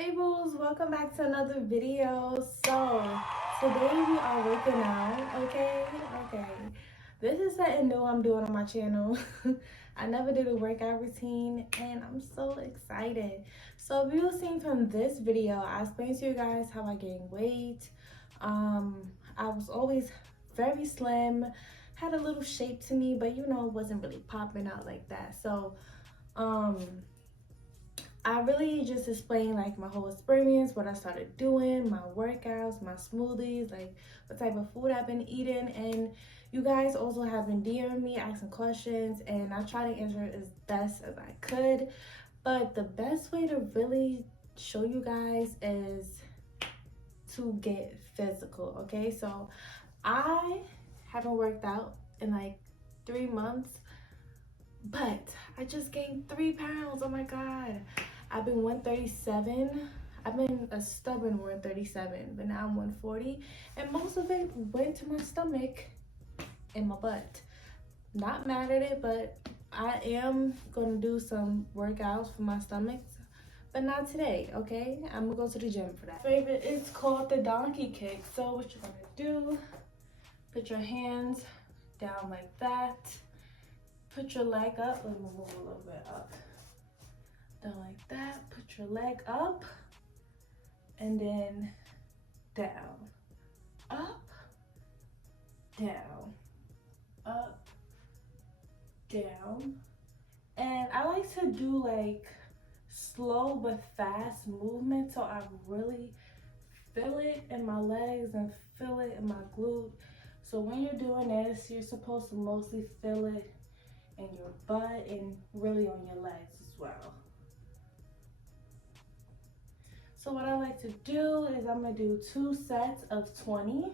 Hey Bulls, welcome back to another video. So today we are working out, okay? This is something new I'm doing on my channel. I never did a workout routine and I'm so excited. So if you've seen from this video, I explained to you guys how I gained weight. I was always very slim, had a little shape to me, but wasn't really popping out like that. So I really just explained like my whole experience, what I started doing, my workouts, my smoothies, like what type of food I've been eating. And you guys also have been DMing me, asking questions, and I try to answer it as best as I could. But the best way to really show you guys is to get physical, okay? So I haven't worked out in like 3 months, but I just gained 3 pounds. Oh my God. I've been 137. I've been a stubborn 137, but now I'm 140. And most of it went to my stomach and my butt. Not mad at it, but I am gonna do some workouts for my stomach, but not today, okay? I'm gonna go to the gym for that. Favorite is called the donkey kick. So what you're gonna do, put your hands down like that. Put your leg up. Let me move a little bit up. Down like that. Put your leg up. And then down. Up. Down. Up. Down. And I like to do like slow but fast movement so I really feel it in my legs and feel it in my glute. So when you're doing this, you're supposed to mostly feel it in your butt and really on your legs as well. So what I like to do is I'm gonna do 2 sets of 20.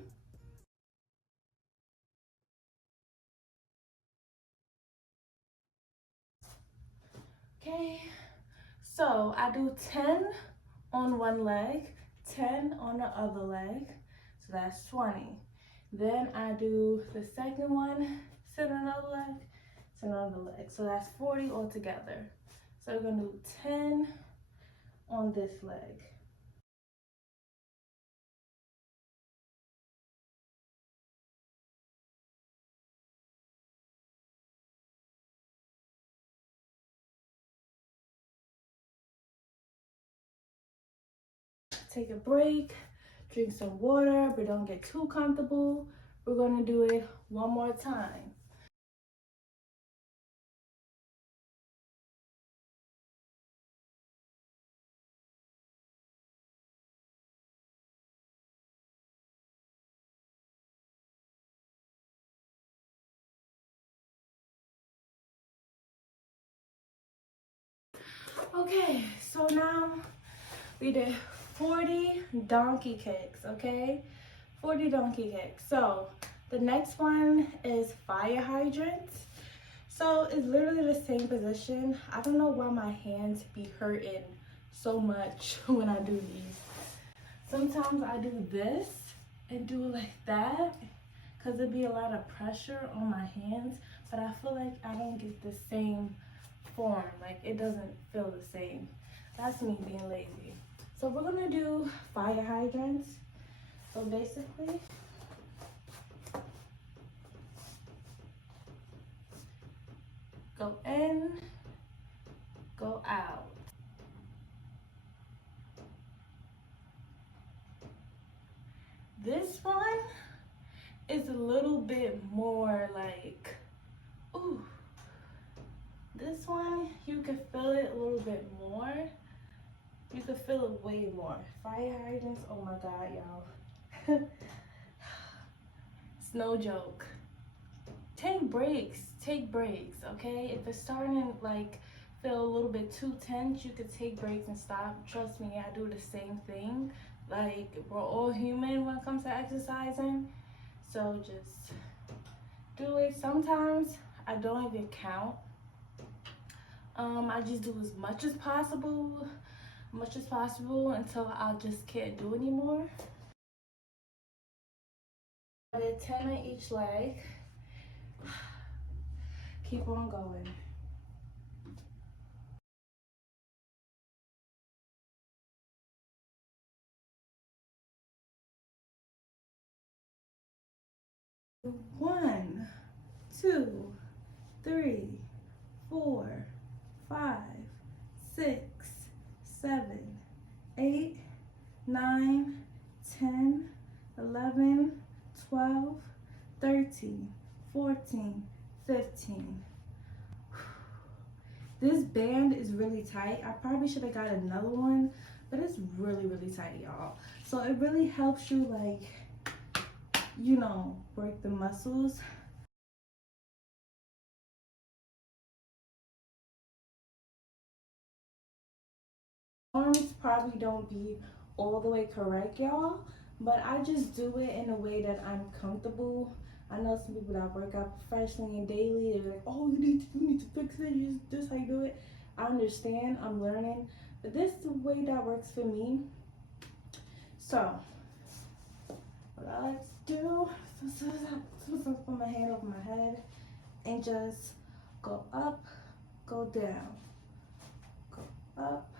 Okay, so I do 10 on one leg, 10 on the other leg, so that's 20. Then I do the second one, sit on another leg, sit on another leg, so that's 40 altogether. So we're gonna do 10 on this leg. Take a break, drink some water, but don't get too comfortable. We're gonna do it one more time. Okay, so now we did 40 donkey kicks, okay? 40 donkey kicks. So the next one is fire hydrants. So it's literally the same position. I don't know why my hands be hurting so much when I do these. Sometimes I do this and do it like that because it'd be a lot of pressure on my hands, but I feel like I don't get the same form. Like it doesn't feel the same. That's me being lazy. So we're gonna do fire hydrants. So basically, go in, go out. This one is a little bit more like, ooh. This one, you can feel it a little bit more. You can feel it way more. Fire hydrants, oh my God, y'all. It's no joke. Take breaks, okay? If it's starting to like feel a little bit too tense, you could take breaks and stop. Trust me, I do the same thing. Like, we're all human when it comes to exercising. So just do it. Sometimes I don't even count. I just do as much as possible until I just can't do anymore. I did 10 on each leg. Keep on going. 1, 2, 3, 4, 5, 6, 7, 8, 9, 10, 11, 12, 13, 14, 15. This band is really tight. I probably should have got another one, but it's really, really tight, y'all. So it really helps you, like, you know, work the muscles. Arms probably don't be all the way correct, y'all, but I just do it in a way that I'm comfortable. I know some people that work out professionally and daily, they're like, oh, you need to fix it, this is how you do it. I understand, I'm learning, but this is the way that works for me. So what I like to do is put my hand over my head and just go up, go down, go up,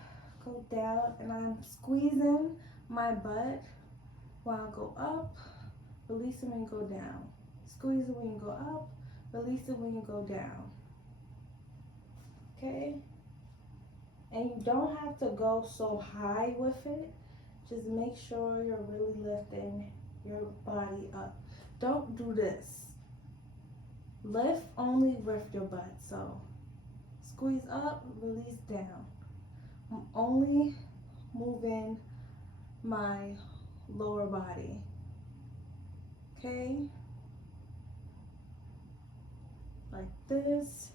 go down, and I'm squeezing my butt while I go up, release it when you go down. Squeeze it when you go up, release it when you go down. Okay? And you don't have to go so high with it. Just make sure you're really lifting your body up. Don't do this. Lift only with your butt. So squeeze up, release down. I'm only moving my lower body. Okay? Like this.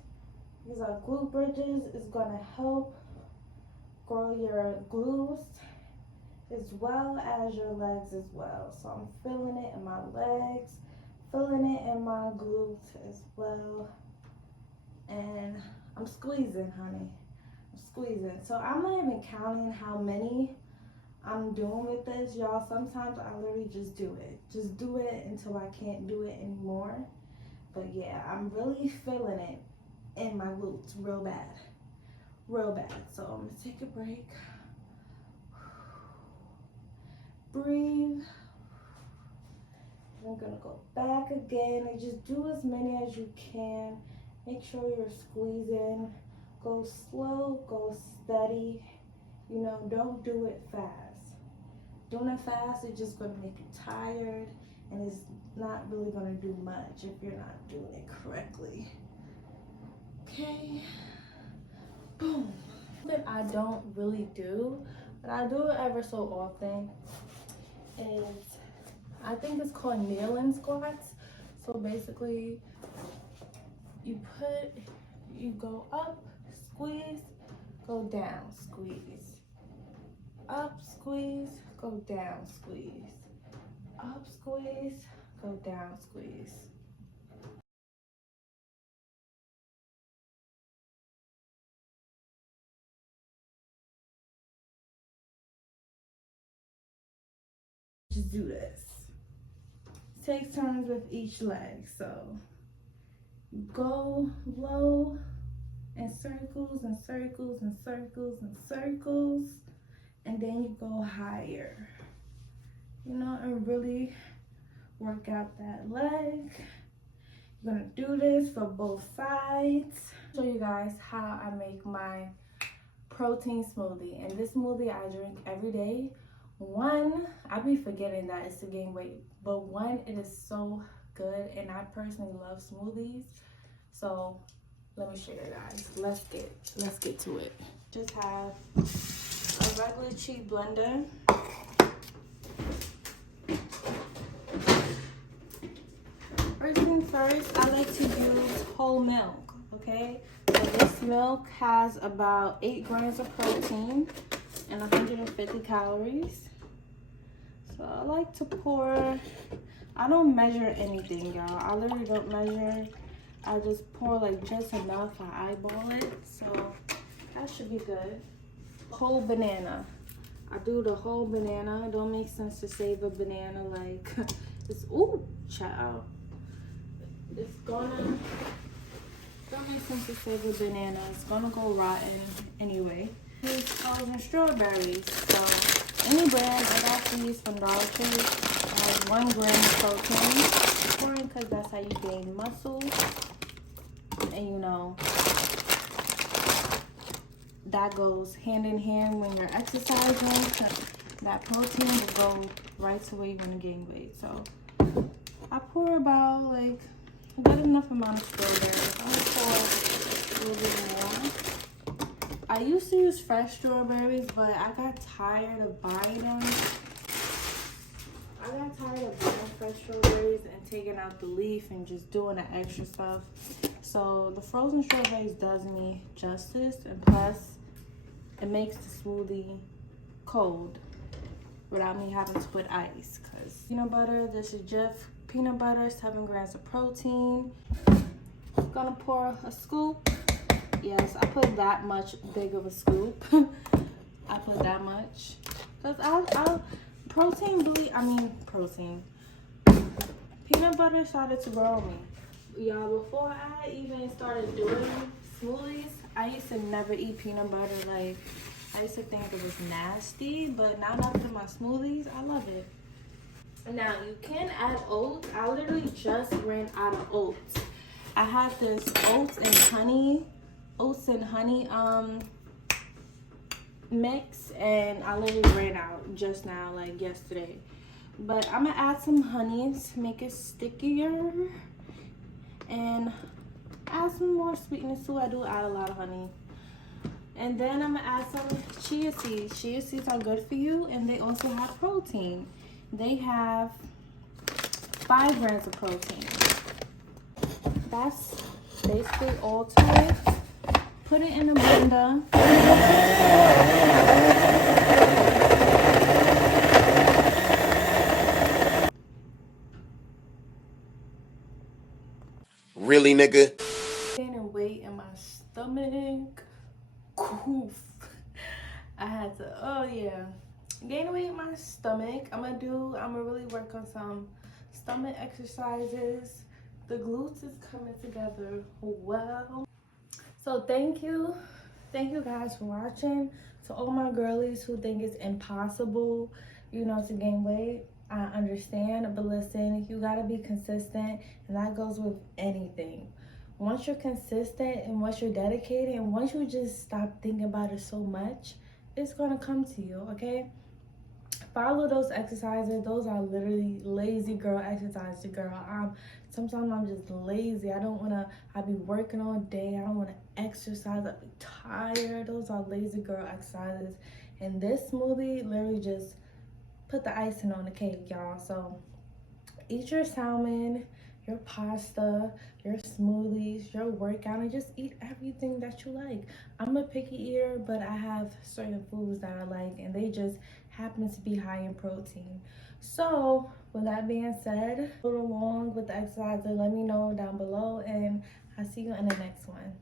These are glute bridges. It's gonna help grow your glutes as well as your legs as well. So I'm feeling it in my legs, feeling it in my glutes as well. And I'm squeezing, honey. I'm squeezing. So I'm not even counting how many I'm doing with this, y'all. Sometimes I literally just do it. Just do it until I can't do it anymore. But yeah, I'm really feeling it in my glutes real bad. Real bad. So I'm gonna take a break. Breathe. I'm gonna go back again and just do as many as you can. Make sure you're squeezing. Go slow, go steady. You know, don't do it fast. Doing it fast is just gonna make you tired, and it's not really gonna do much if you're not doing it correctly. Okay. Boom. That I don't really do, but I do it ever so often, is I think it's called kneeling squats. So basically you go up, squeeze, go down, squeeze, up, squeeze, go down, squeeze, up, squeeze, go down, squeeze. Just do this. Take turns with each leg. So go low in circles and circles and circles and circles, and then you go higher. You know, and really work out that leg. You're gonna do this for both sides. Show you guys how I make my protein smoothie. And this smoothie I drink every day. One, I be forgetting that it's to gain weight, but one, it is so good, and I personally love smoothies. So let me show you guys. Let's get to it. Just have a regular cheap blender. First thing first, I like to use whole milk, okay? So this milk has about 8 grams of protein and 150 calories. So I like to pour, I don't measure anything, y'all. I literally don't measure. I just pour like just enough. I eyeball it, so that should be good. Whole banana. I do the whole banana. It don't make sense to save a banana like it's, ooh, child. It's gonna, don't make sense to save a banana. It's gonna go rotten anyway. These frozen strawberries. So any brand, I got these from Dollar Tree. Has 1 gram of protein. important because that's how you gain muscle. And you know, that goes hand in hand when you're exercising. That protein will go right to where you want to gain weight. So I pour about like a good enough amount of strawberries. I'm gonna pour a little bit more. I used to use fresh strawberries, but I got tired of buying them. I got tired of buying fresh strawberries and taking out the leaf and just doing the extra stuff. So the frozen strawberries does me justice, and plus it makes the smoothie cold without me having to put ice. Cause peanut butter, this is Jif peanut butter, 7 grams of protein. Gonna pour a scoop. Yes, I put that much big of a scoop. I put that much. Cause protein. Peanut butter started to grow on me. Y'all, before I even started doing smoothies, I used to never eat peanut butter. Like, I used to think it was nasty, but now that I put in my smoothies, I love it. Now, you can add oats. I literally just ran out of oats. I had this oats and honey mix, and I literally ran out just now, like yesterday. But I'm gonna add some honey to make it stickier, and add some more sweetness too. I do add a lot of honey. And then I'm gonna add some chia seeds. Chia seeds are good for you, and they also have protein. They have 5 grams of protein. That's basically all to it. Put it in a blender. Really, nigga? Gaining weight in my stomach. Oof. I had to, oh yeah. Gaining weight in my stomach. I'm gonna really work on some stomach exercises. The glutes is coming together well. So thank you guys for watching. To all my girlies who think it's impossible, you know, to gain weight, I understand, but listen, you gotta be consistent, and that goes with anything. Once you're consistent and once you're dedicated and once you just stop thinking about it so much, it's gonna come to you, okay? Follow those exercises. Those are literally lazy girl exercises, girl. Sometimes I'm just lazy. I be working all day. I don't want to exercise. I be tired. Those are lazy girl exercises. And this smoothie literally just put the icing on the cake, y'all. So eat your salmon, your pasta, your smoothies, your workout, and just eat everything that you like. I'm a picky eater, but I have certain foods that I like, and they just happen to be high in protein. So with that being said, follow along with the exercise and let me know down below, and I'll see you in the next one.